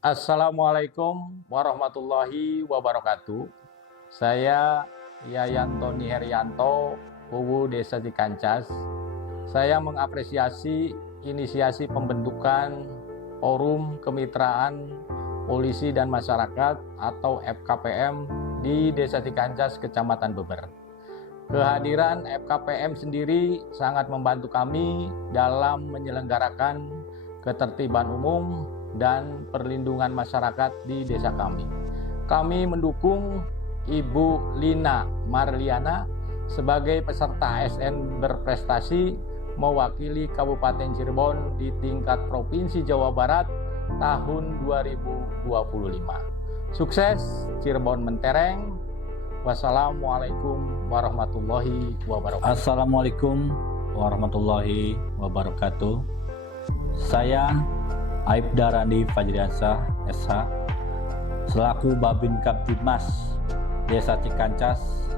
Assalamualaikum warahmatullahi wabarakatuh. Saya Yayan Tony Herianto, UU Desa Cikancas. Saya mengapresiasi inisiasi pembentukan Forum Kemitraan Polisi dan Masyarakat atau FKPM di Desa Cikancas, Kecamatan Beber. Kehadiran FKPM sendiri sangat membantu kami dalam menyelenggarakan ketertiban umum dan perlindungan masyarakat di desa kami. Kami mendukung Ibu Lina Marliana sebagai peserta ASN berprestasi mewakili Kabupaten Cirebon di tingkat Provinsi Jawa Barat tahun 2025. Sukses Cirebon Mentereng. Wassalamualaikum warahmatullahi wabarakatuh. Assalamualaikum warahmatullahi wabarakatuh. Saya Aibda Randi Fajriansyah SH selaku Babin Kaptibmas Desa Cikancas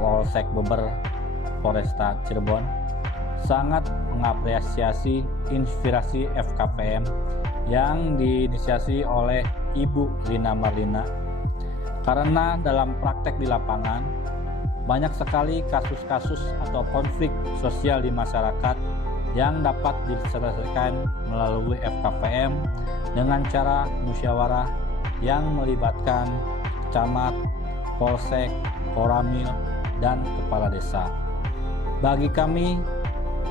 Polsek Beber Polresta Cirebon sangat mengapresiasi inspirasi FKPM yang diinisiasi oleh Ibu Lina Marlina, karena dalam praktek di lapangan banyak sekali kasus-kasus atau konflik sosial di masyarakat yang dapat diselesaikan melalui FKPM dengan cara musyawarah yang melibatkan camat, polsek, koramil, dan kepala desa. Bagi kami,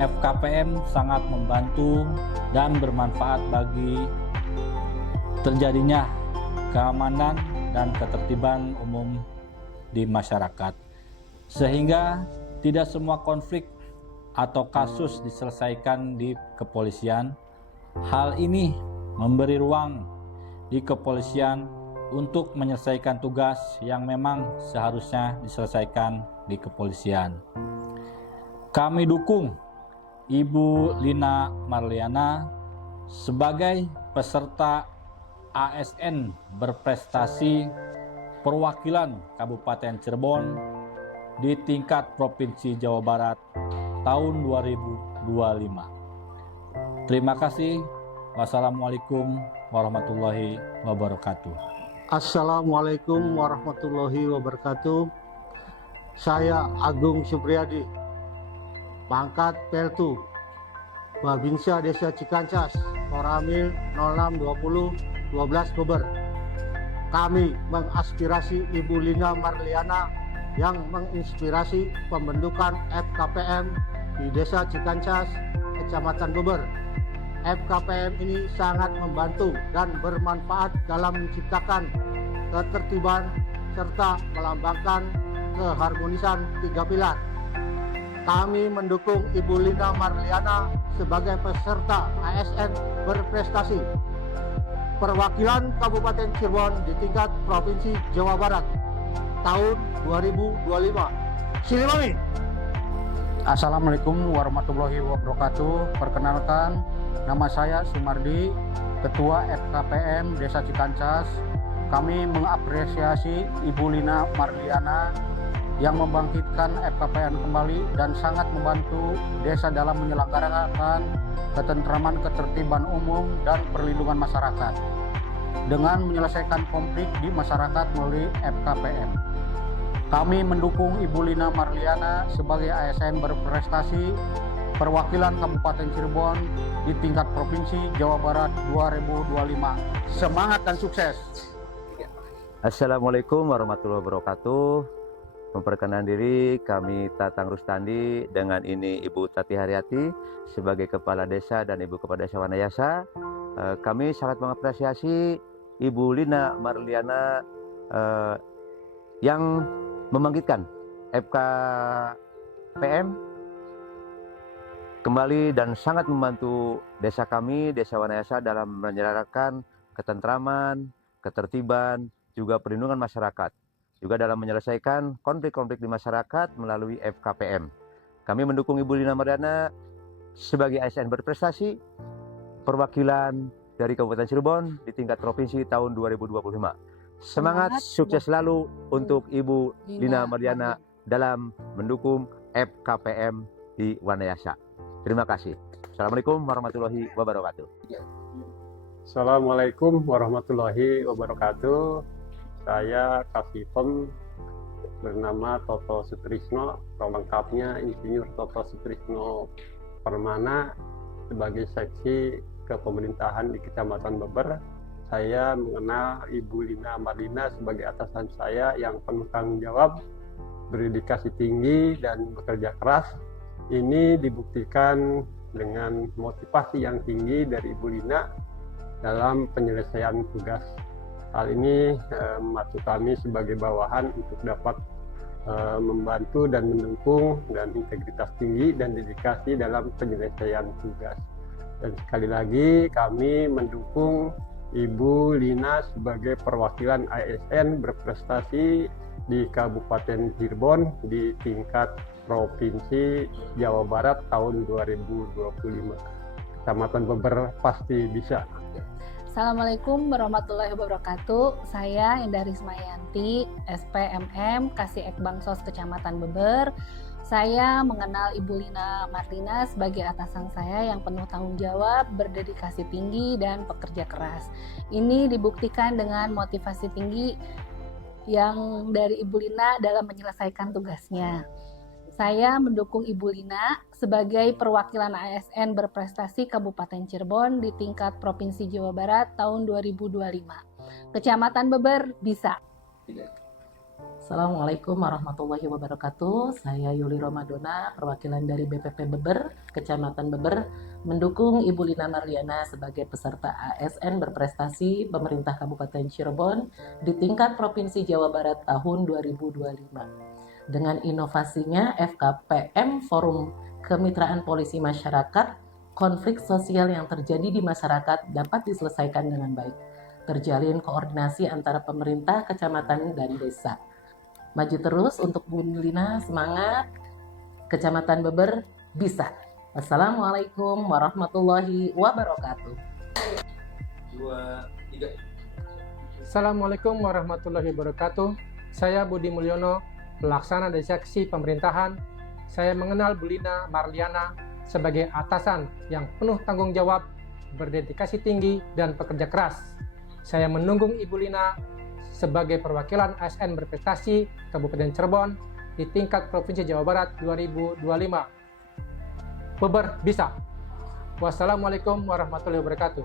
FKPM sangat membantu dan bermanfaat bagi terjadinya keamanan dan ketertiban umum di masyarakat, sehingga tidak semua konflik atau kasus diselesaikan di kepolisian. Hal ini memberi ruang di kepolisian untuk menyelesaikan tugas yang memang seharusnya diselesaikan di kepolisian. Kami dukung Ibu Lina Marliana sebagai peserta ASN berprestasi perwakilan Kabupaten Cirebon di tingkat Provinsi Jawa Barat tahun 2025. Terima kasih. Wassalamualaikum warahmatullahi wabarakatuh. Assalamualaikum warahmatullahi wabarakatuh. Saya Agung Supriyadi, pangkat Peltu, Babinsa Desa Cikancas, Koramil 0620 12 Beber. Kami mengaspirasi Ibu Lina Marliana yang menginspirasi pembentukan FKPM di Desa Cikancas, Kecamatan Beber. FKPM ini sangat membantu dan bermanfaat dalam menciptakan ketertiban serta melambangkan keharmonisan tiga pilar. Kami mendukung Ibu Lina Marliana sebagai peserta ASN berprestasi perwakilan Kabupaten Cirebon di tingkat Provinsi Jawa Barat tahun 2025. Silimami. Assalamualaikum warahmatullahi wabarakatuh. Perkenalkan, nama saya Sumardi, Ketua FKPM Desa Cikancas. Kami mengapresiasi Ibu Lina Marliana yang membangkitkan FKPM kembali dan sangat membantu desa dalam menyelenggarakan ketentraman, ketertiban umum, dan perlindungan masyarakat dengan menyelesaikan konflik di masyarakat melalui FKPM. Kami mendukung Ibu Lina Marliana sebagai ASN berprestasi perwakilan Kabupaten Cirebon di tingkat Provinsi Jawa Barat 2025. Semangat dan sukses. Assalamualaikum warahmatullahi wabarakatuh. Memperkenalkan diri, kami Tatang Rustandi, dengan ini Ibu Tati Haryati sebagai Kepala Desa dan Ibu Kepala Desa Wanayasa. Kami sangat mengapresiasi Ibu Lina Marliana yang membangkitkan FKPM kembali dan sangat membantu desa kami, Desa Wanayasa, dalam menyelenggarakan ketentraman, ketertiban, juga perlindungan masyarakat, juga dalam menyelesaikan konflik-konflik di masyarakat melalui FKPM. Kami mendukung Ibu Lina Marliana sebagai ASN berprestasi perwakilan dari Kabupaten Cirebon di tingkat provinsi tahun 2025. Semangat, sukses selalu untuk Ibu Lina Marliana dalam mendukung FKPM di Wanayasa. Terima kasih. Assalamualaikum warahmatullahi wabarakatuh. Assalamualaikum warahmatullahi wabarakatuh. Saya Kasipem bernama Toto Sutrisno, atau lengkapnya Insinyur Toto Sutrisno Permana, sebagai seksi kepemerintahan di Kecamatan Beber. Saya mengenal Ibu Lina Marlina sebagai atasan saya yang penuh tanggung jawab, berdedikasi tinggi, dan bekerja keras. Ini dibuktikan dengan motivasi yang tinggi dari Ibu Lina dalam penyelesaian tugas. Hal ini memacu kami sebagai bawahan untuk dapat membantu dan mendukung dan integritas tinggi dan dedikasi dalam penyelesaian tugas. Dan sekali lagi kami mendukung Ibu Lina sebagai perwakilan ASN berprestasi di Kabupaten Cirebon di tingkat Provinsi Jawa Barat tahun 2025. Kecamatan Beber pasti bisa. Assalamualaikum warahmatullahi wabarakatuh. Saya Indah Rismayanti, SPMM Kasih Ek Bangsos Kecamatan Beber. Saya mengenal Ibu Lina Marlina sebagai atasan saya yang penuh tanggung jawab, berdedikasi tinggi, dan pekerja keras. Ini dibuktikan dengan motivasi tinggi yang dari Ibu Lina dalam menyelesaikan tugasnya. Saya mendukung Ibu Lina sebagai perwakilan ASN berprestasi Kabupaten Cirebon di tingkat Provinsi Jawa Barat tahun 2025. Kecamatan Beber bisa. Assalamualaikum warahmatullahi wabarakatuh. Saya Yuli Romadona, perwakilan dari BPP Beber, Kecamatan Beber, mendukung Ibu Lina Marliana sebagai peserta ASN berprestasi Pemerintah Kabupaten Cirebon di tingkat Provinsi Jawa Barat tahun 2025. Dengan inovasinya, FKPM Forum Kemitraan Polisi Masyarakat, konflik sosial yang terjadi di masyarakat dapat diselesaikan dengan baik. Terjalin koordinasi antara pemerintah, kecamatan, dan desa. Maju terus untuk Bu Lina, semangat. Kecamatan Beber bisa. Assalamualaikum warahmatullahi wabarakatuh. Assalamualaikum warahmatullahi wabarakatuh. Saya Budi Mulyono, pelaksana dari seksi pemerintahan. Saya mengenal Bu Lina Marliana sebagai atasan yang penuh tanggung jawab, berdedikasi tinggi, dan pekerja keras. Saya mendukung Ibu Lina sebagai perwakilan ASN berprestasi Kabupaten Cirebon di tingkat Provinsi Jawa Barat 2025. Beber bisa. Wassalamualaikum warahmatullahi wabarakatuh.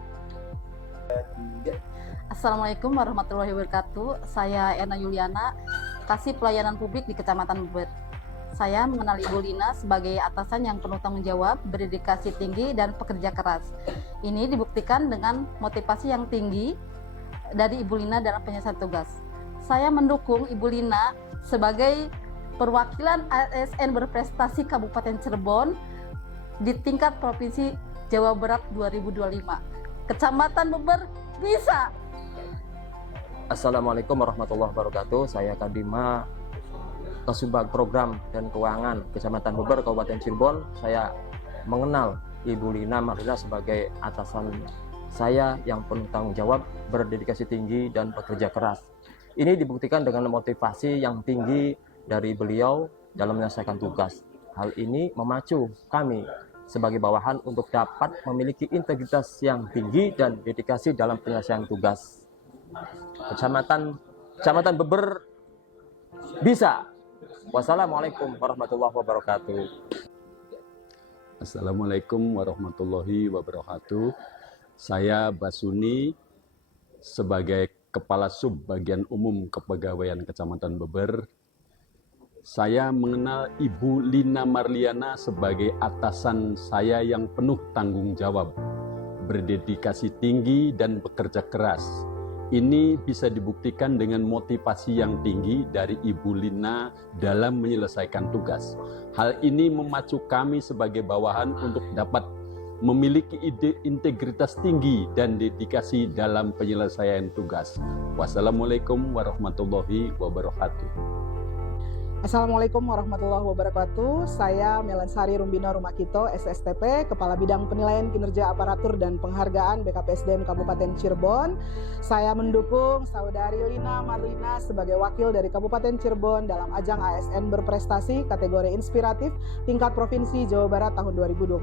Assalamualaikum warahmatullahi wabarakatuh. Saya Ena Yuliana, Kasih Pelayanan Publik di Kecamatan Beber. Saya mengenal Ibu Lina sebagai atasan yang penuh tanggung jawab, berdedikasi tinggi, dan pekerja keras. Ini dibuktikan dengan motivasi yang tinggi dari Ibu Lina dalam penyelesaian tugas. Saya mendukung Ibu Lina sebagai perwakilan ASN berprestasi Kabupaten Cirebon di tingkat Provinsi Jawa Barat 2025. Kecamatan Beber bisa. Assalamualaikum warahmatullahi wabarakatuh. Saya Kadima Kasubag Program dan Keuangan Kecamatan Beber, Kabupaten Cirebon. Saya mengenal Ibu Lina Marlina sebagai atasan saya yang penuh tanggung jawab, berdedikasi tinggi, dan pekerja keras. Ini dibuktikan dengan motivasi yang tinggi dari beliau dalam menyelesaikan tugas. Hal ini memacu kami sebagai bawahan untuk dapat memiliki integritas yang tinggi dan dedikasi dalam penyelesaian tugas. Kecamatan Beber bisa. Wassalamualaikum warahmatullahi wabarakatuh. Assalamualaikum warahmatullahi wabarakatuh. Saya Basuni sebagai Kepala Sub Bagian Umum Kepegawaian Kecamatan Beber. Saya mengenal Ibu Lina Marliana sebagai atasan saya yang penuh tanggung jawab, berdedikasi tinggi, dan bekerja keras. Ini bisa dibuktikan dengan motivasi yang tinggi dari Ibu Lina dalam menyelesaikan tugas. Hal ini memacu kami sebagai bawahan untuk dapat memiliki integritas tinggi dan dedikasi dalam penyelesaian tugas. Wassalamualaikum warahmatullahi wabarakatuh. Assalamualaikum warahmatullahi wabarakatuh. Saya Melansari Rumbina Rumakito, SSTP, Kepala Bidang Penilaian Kinerja Aparatur dan Penghargaan BKPSDM Kabupaten Cirebon. Saya mendukung Saudari Lina Marlina sebagai wakil dari Kabupaten Cirebon dalam ajang ASN berprestasi kategori inspiratif tingkat Provinsi Jawa Barat tahun 2025.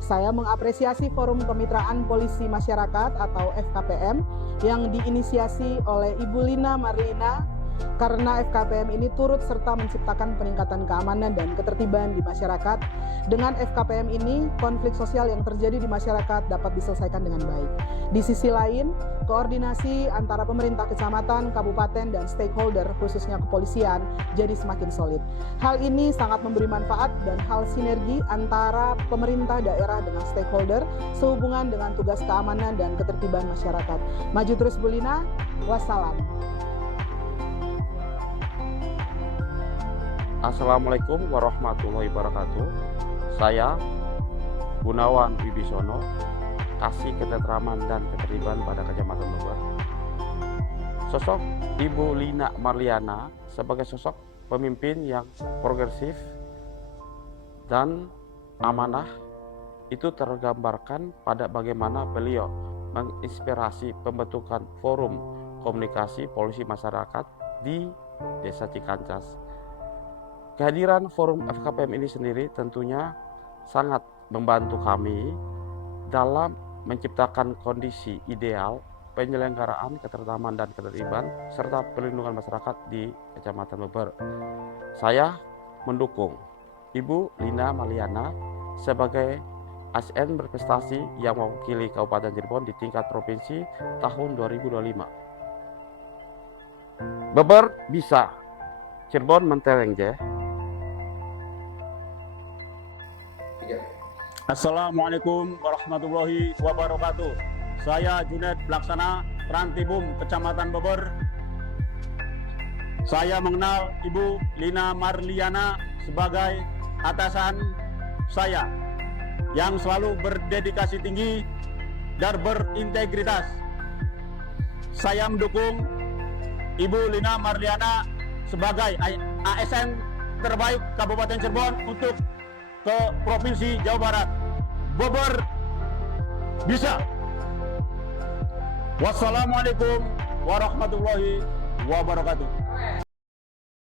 Saya mengapresiasi Forum Kemitraan Polisi Masyarakat atau FKPM yang diinisiasi oleh Ibu Lina Marlina, karena FKPM ini turut serta menciptakan peningkatan keamanan dan ketertiban di masyarakat. Dengan FKPM ini, konflik sosial yang terjadi di masyarakat dapat diselesaikan dengan baik. Di sisi lain, koordinasi antara pemerintah kecamatan, kabupaten, dan stakeholder, khususnya kepolisian, jadi semakin solid. Hal ini sangat memberi manfaat dan hal sinergi antara pemerintah daerah dengan stakeholder sehubungan dengan tugas keamanan dan ketertiban masyarakat. Maju terus Bu Lina, wassalam. Assalamualaikum warahmatullahi wabarakatuh. Saya Gunawan Wibisono, Kasih Ketentraman dan Ketertiban pada Kecamatan Beber. Sosok Ibu Lina Marliana sebagai sosok pemimpin yang progresif dan amanah itu tergambarkan pada bagaimana beliau menginspirasi pembentukan forum komunikasi polisi masyarakat di Desa Cikancas. Kehadiran forum FKPM ini sendiri tentunya sangat membantu kami dalam menciptakan kondisi ideal penyelenggaraan ketertiban dan ketertiban serta perlindungan masyarakat di Kecamatan Beber. Saya mendukung Ibu Lina Marliana sebagai ASN berprestasi yang mewakili Kabupaten Cirebon di tingkat provinsi tahun 2025. Beber bisa, Cirebon mentereng je. Assalamualaikum warahmatullahi wabarakatuh. Saya Junaid Pelaksana Rantibum Kecamatan Beber. Saya mengenal Ibu Lina Marliana sebagai atasan saya yang selalu berdedikasi tinggi dan berintegritas. Saya mendukung Ibu Lina Marliana sebagai ASN terbaik Kabupaten Cirebon untuk ke Provinsi Jawa Barat. Beber bisa. Wassalamualaikum warahmatullahi wabarakatuh.